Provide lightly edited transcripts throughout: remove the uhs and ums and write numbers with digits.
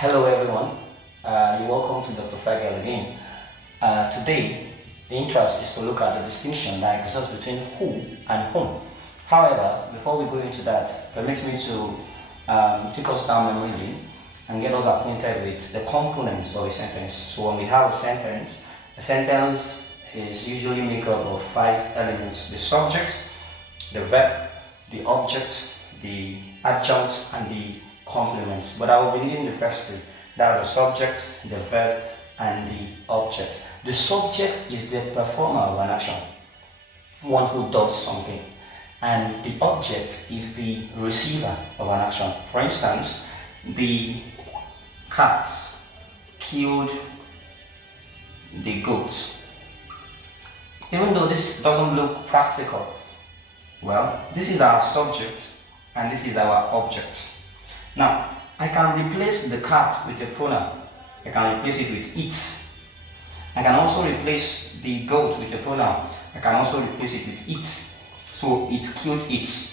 Hello everyone, you're welcome to Dr. Fragile again. Today, the interest is to look at the distinction that exists between who and whom. However, before we go into that, permit me to take us down memory lane and get us acquainted with the components of a sentence. So when we have a sentence is usually made up of 5 elements: the subject, the verb, the object, the adjunct, and the complement. But I will be needing the first 3. That's the subject, the verb, and the object. The subject is the performer of an action, one who does something, and the object is the receiver of an action. For instance, the cat killed the goat. Even though this doesn't look practical, well, this is our subject and this is our object. Now, I can replace the cat with a pronoun. I can replace it with it. I can also replace the goat with a pronoun. I can also replace it with it. So it killed it.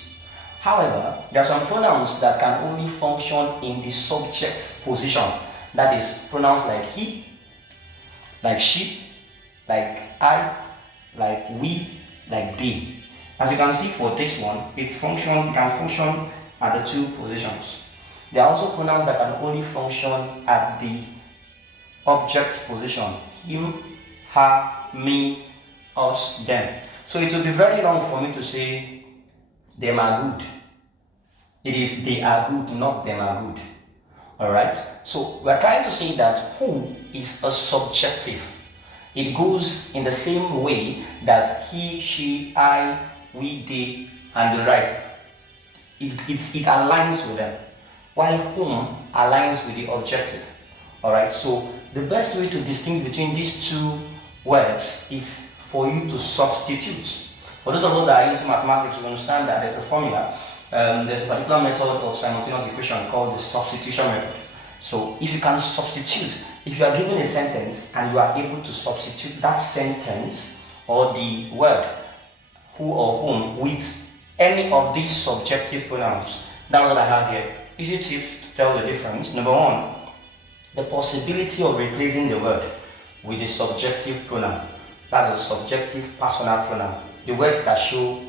However, there are some pronouns that can only function in the subject position. That is, pronouns like he, like she, like I, like we, like they. As you can see for this one, it can function at the 2 positions. There are also pronouns that can only function at the object position: him, her, me, us, them. So it will be very long for me to say them are good. It is they are good, not them are good. Alright? So we're trying to say that who is a subjective. It goes in the same way that he, she, I, we, they, and the right. It aligns with them, while whom aligns with the objective. Alright, so the best way to distinguish between these 2 words is for you to substitute. For those of us that are into mathematics, we understand that there's a formula. There's a particular method of simultaneous equation called the substitution method. So if you can substitute, if you are given a sentence and you are able to substitute that sentence or the word who or whom with any of these subjective pronouns, that's what I have here. Easy tips to tell the difference. Number 1, the possibility of replacing the word with the subjective pronoun. That's the subjective personal pronoun. The words that show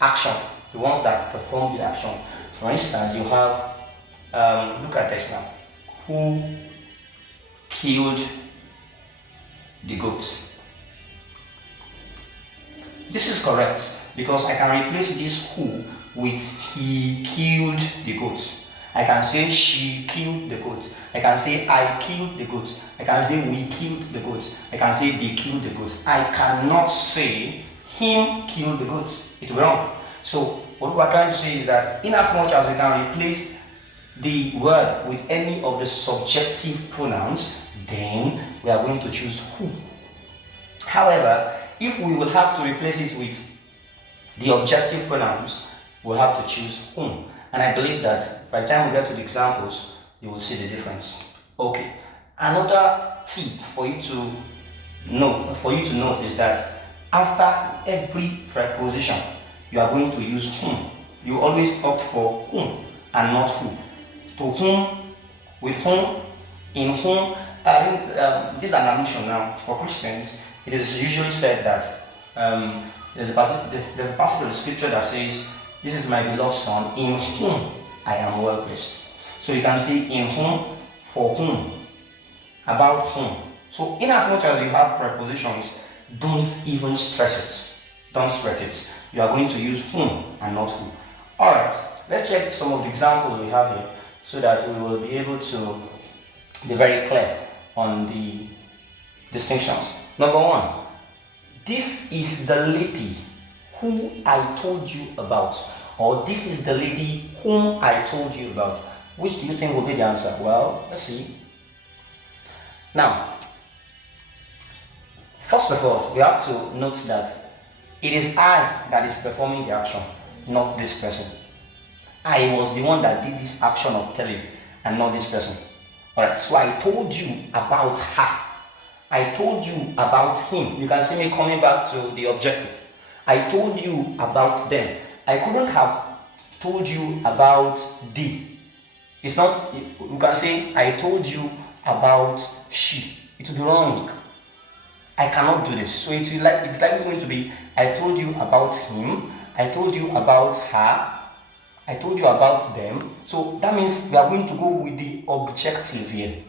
action, the ones that perform the action. For instance, you have, look at this now. Who killed the goat? This is correct because I can replace this who with he killed the goat. I can say she killed the goat. I can say I killed the goat. I can say we killed the goat. I can say they killed the goat. I cannot say him killed the goat. It's wrong. So what we're trying to say is that in as much as we can replace the word with any of the subjective pronouns, then we are going to choose who. However, if we will have to replace it with the objective pronouns, we'll have to choose whom. And I believe that by the time we get to the examples, you will see the difference. Okay. Another tip for you to note is that after every preposition, you are going to use whom. You always opt for whom and not who. To whom, with whom, in whom. This is an allusion now. For Christians, it is usually said that there's a passage of the scripture that says, "This is my beloved son, in whom I am well pleased." So you can say in whom, for whom, about whom. So in as much as you have prepositions, don't even stress it. Don't sweat it. You are going to use whom and not who. Alright, let's check some of the examples we have here so that we will be able to be very clear on the distinctions. Number 1, this is the lady who I told you about, or this is the lady whom I told you about. Which do you think will be the answer? Well, let's see. Now, first of all, we have to note that it is I that is performing the action, not this person. I was the one that did this action of telling and not this person. Alright, so I told you about her. I told you about him. You can see me coming back to the objective. I told you about them. I couldn't have told you about the. It's not, you can say, I told you about she. It will be wrong. I cannot do this. So it's likely going to be, I told you about him, I told you about her, I told you about them. So that means we are going to go with the objective here.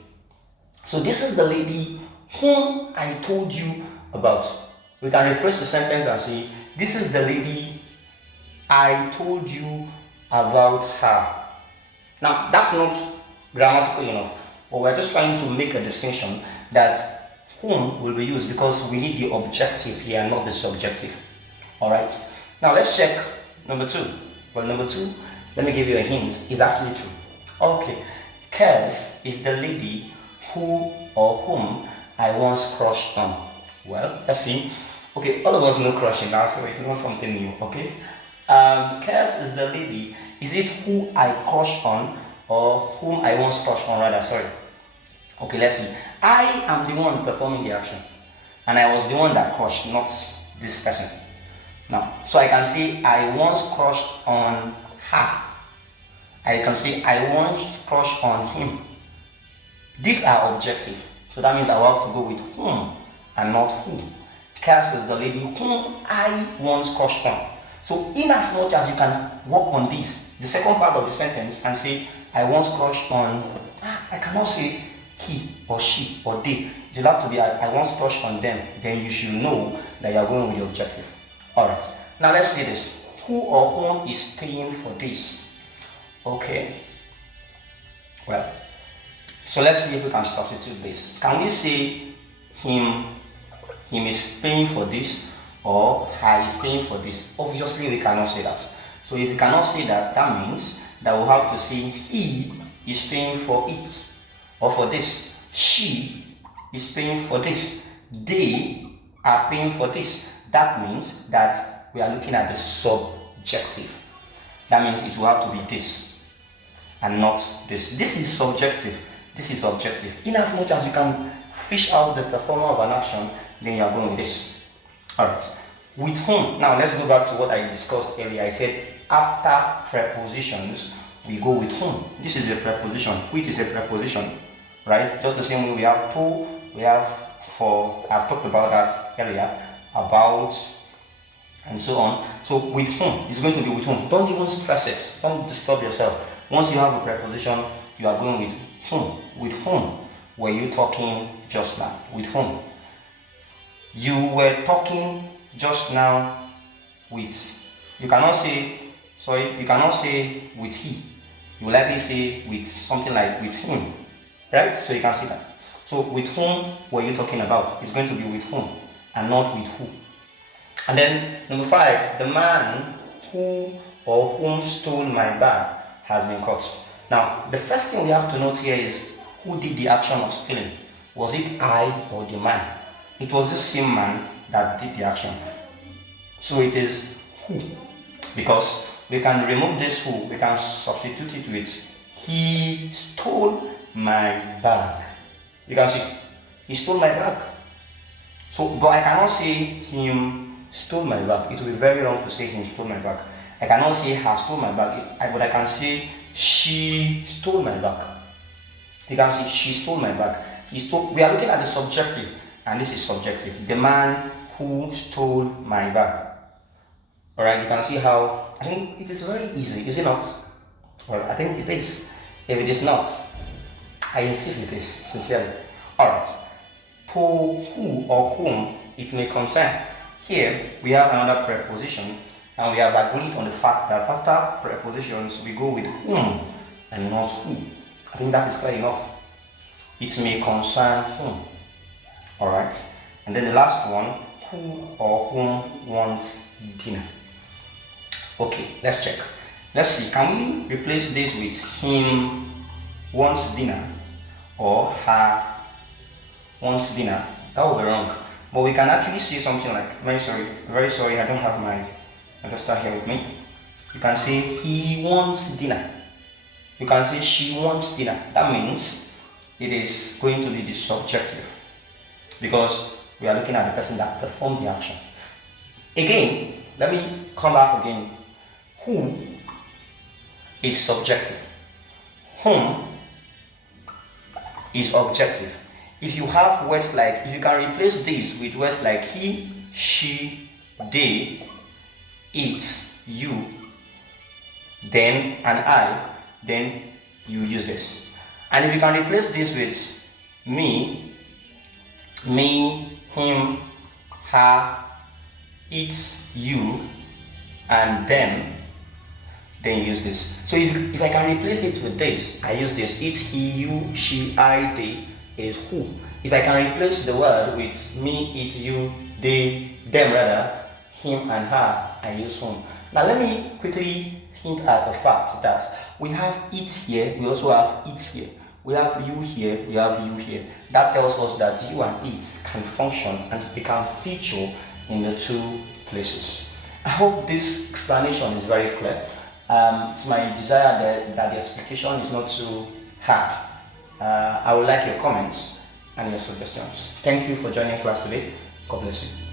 So this is the lady whom I told you about. We can rephrase the sentence and say, this is the lady I told you about her. Now, that's not grammatical enough, but we're just trying to make a distinction that whom will be used because we need the objective here, not the subjective. Alright, now let's check number 2. Well, number 2, let me give you a hint, is actually true. Okay, Kez is the lady who or whom I once crushed on. Well, let's see. Okay, all of us know crushing now, so it's not something new, okay? Kez is the lady. Is it who I crushed on or whom I once crushed on, rather? Sorry. Okay, let's see. I am the one performing the action, and I was the one that crushed, not this person. Now, so I can say I once crushed on her. I can say I once crushed on him. These are objective, so that means I will have to go with whom and not who. Kez is the lady whom I once crushed on. So in as much as you can work on this, the second part of the sentence, and say I once crushed on, I cannot say he or she or they. It will have to be I once crushed on them. Then you should know that you are going with the objective. Alright, now let's see this. Who or whom is paying for this? Okay, well, so let's see if we can substitute this. Can we say him is paying for this, or her is paying for this? Obviously we cannot say that. So if we cannot say that, that means that we'll have to say he is paying for it or for this. She is paying for this. They are paying for this. That means that we are looking at the subjective. That means it will have to be this and not this. This is subjective. This is objective. In as much as you can fish out the performer of an action, then you are going with this. Alright. With whom? Now let's go back to what I discussed earlier. I said after prepositions, we go with whom. This is a preposition. With is a preposition, right? Just the same way we have to, we have for. I've talked about that earlier, about, and so on. So with whom, it's going to be with whom. Don't even stress it. Don't disturb yourself. Once you have a preposition, you are going with whom. With whom were you talking just now? With whom? You were talking just now with. You cannot say, sorry, you cannot say with he. You will likely say with something like with him, right? So you can see that. So with whom were you talking about? It's going to be with whom and not with who. And then number 5, the man who or whom stole my bag has been caught. Now, the first thing we have to note here is who did the action of stealing. Was it I or the man? It was the same man that did the action. So it is who. Because we can remove this who, we can substitute it with he stole my bag. You can see, he stole my bag. So, but I cannot say him stole my bag. It will be very wrong to say him stole my bag. I cannot say her stole my bag, but I can say she stole my bag. You can see she stole my bag. He stole. We are looking at the subjective, and this is subjective. The man who stole my bag. Alright, you can see how, I think it is very easy, is it not? Well, I think it is. If it is not, I insist it is, sincerely. Alright, to who or whom it may concern. Here, we have another preposition, and we have agreed on the fact that after prepositions, we go with whom and not who. I think that is clear enough. It may concern whom. Alright, and then the last one, who or whom wants dinner. Okay, let's check. Let's see, can we replace this with him wants dinner or her wants dinner? That will be wrong. But we can actually say something like, very sorry, I don't have my understand here with me. You can say he wants dinner. You can say she wants dinner. That means it is going to be the subjective because we are looking at the person that performed the action. Again, let me come back again. Who is subjective? whom is objective. If you have words like, if you can replace this with words like he, she, they, it, you, then, and I, then you use this. And if you can replace this with me, him, her, it, you, and them, then use this. So if I can replace it with this, I use this. It, he, you, she, I, they, it is who. If I can replace the word with me, it, you, they, them rather, him and her, I use whom. Now let me quickly hint at the fact that we have it here, we also have it here. We have you here, we have you here. That tells us that you and it can function and they can feature in the two places. I hope this explanation is very clear. It's my desire that the explication is not too hard. I would like your comments and your suggestions. Thank you for joining class today. God bless you.